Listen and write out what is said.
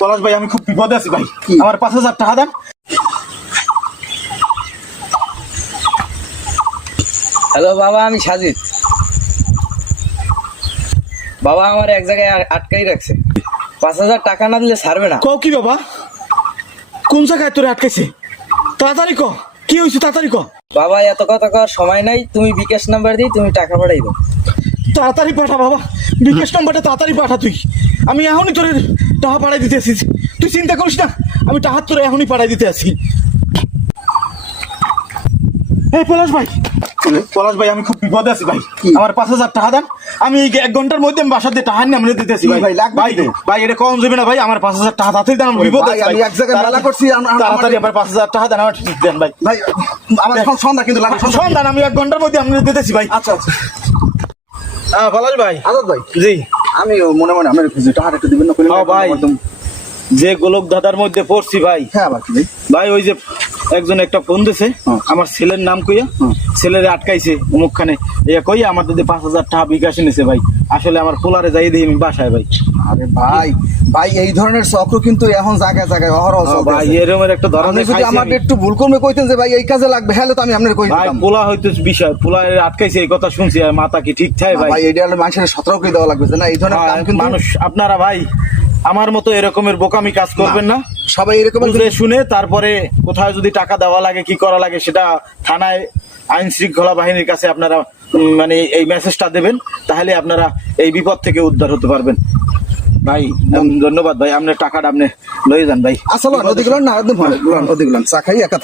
পলাশ ভাই আমি খুব বিপদে আছি ভাই, আমার 5,000 টাকা দেন। হ্যালো বাবা, আমি সাজিদ। বাবা আমার এক জায়গায় আটকাই রাখছে, 5,000 টাকা না দিলে ছাড়বে না। কও কি বাবা, কোন জায়গায় তোরে আটকাইছে? তাড়াতাড়ি ক, কি হয়েছে তাড়াতাড়ি ক। বাবা এত কথা কওয়ার সময় নাই, তুমি বিকাশ নাম্বার দিই, তুমি টাকা পাঠাই দাও। তাড়াতাড়ি পাঠা বাবা, বিকাশ নাম্বারটা তাড়াতাড়ি পাঠা তুই। আমি এখনই তোর টাকা পাঠাই দিতে আসি, তুই চিন্তা করিস না, আমি টাকা তোর এখনই পাঠাই দিতে আসি। এই পলাশ ভাই, পলাশ ভাই আমি খুব বিপদে আছি ভাই, আমার 5,000 টাকা দেন। আমি এই 1 ঘন্টার মধ্যে আমি বাসা দিয়ে টাকা নিয়ে আমরা দিতেছি ভাই। ভাই, লাগবে ভাই কি? ভাই এটা কম যাবে না ভাই, আমার 5,000 টাকা তাড়াতাড়ি দেন, আমি বিপদে আছি ভাই, আমি ভাই। এক জায়গায় মেলা করছি, তাড়াতাড়ি আমার 5,000 টাকা দেন, আমার দেন ভাই। ভাই আমার সন্ধ্যা কিন্তু লাগবে। সন্ধান আমি 1 ঘন্টার মধ্যে আমরা দিতেছি ভাই। আচ্ছা আচ্ছা হ্যাঁ পলাশ ভাই। আজাদ ভাই, জি আমি মনে মনে আপনার টাকাটা একটু দিবেন না? হ্যাঁ ভাই, যে গোলক দাদার মধ্যে পড়ছি ভাই। হ্যাঁ আবার কি ভাই? ভাই ওই যে একজন একটা ফোন দিছে, আমার ছেলের নাম কইয়া, ছেলেরে আটকাইছে অমুকখানে কইয়া আমার যদি 5,000 টাকা বিকাশ নিছে ভাই। আসলে আমার পোলারে যাই দিই আমি বাসায় ভাই। আরে ভাই ভাই, এই ধরনের চক্র কিন্তু এখন জায়গায় জায়গায় অহরহ চলতেছে। ভাই এরকম একটা আপনি ধরনের যদি আমার একটু ভুল কর্মে কইতেন যে ভাই এই কাজে লাগবে, হ্যাঁ তো আমি আপনার কই ভাই দিতাম। পোলা হয়তো বিষয়, পোলা আটকাইছে এই কথা শুনছি, আর মাথা কি ঠিক থাকে ভাই? ভাই এইটা মানুষের সতর্ক করে দেওয়া লাগবে যে না এই ধরনের কাম ভাই, কিন্তু মানুষ আপনারা ভাই আমার মতো এরকমের বোকামি কাজ করবেন না। সবাই এরকম বুঝে শুনে তারপরে কোথায় যদি টাকা দেওয়া লাগে, কি করা লাগে সেটা থানায় আইন শৃঙ্খলা বাহিনীর কাছে আপনারা মানে এই মেসেজটা দেবেন, তাহলে আপনারা এই বিপদ থেকে উদ্ধার হতে পারবেন। ভাই ধন্যবাদ ভাই, আপনার টাকাটা আপনি লয়ে যান ভাই। আসলে নদীগুলো না একদম ভালো, নদীগুলো চা খাই একা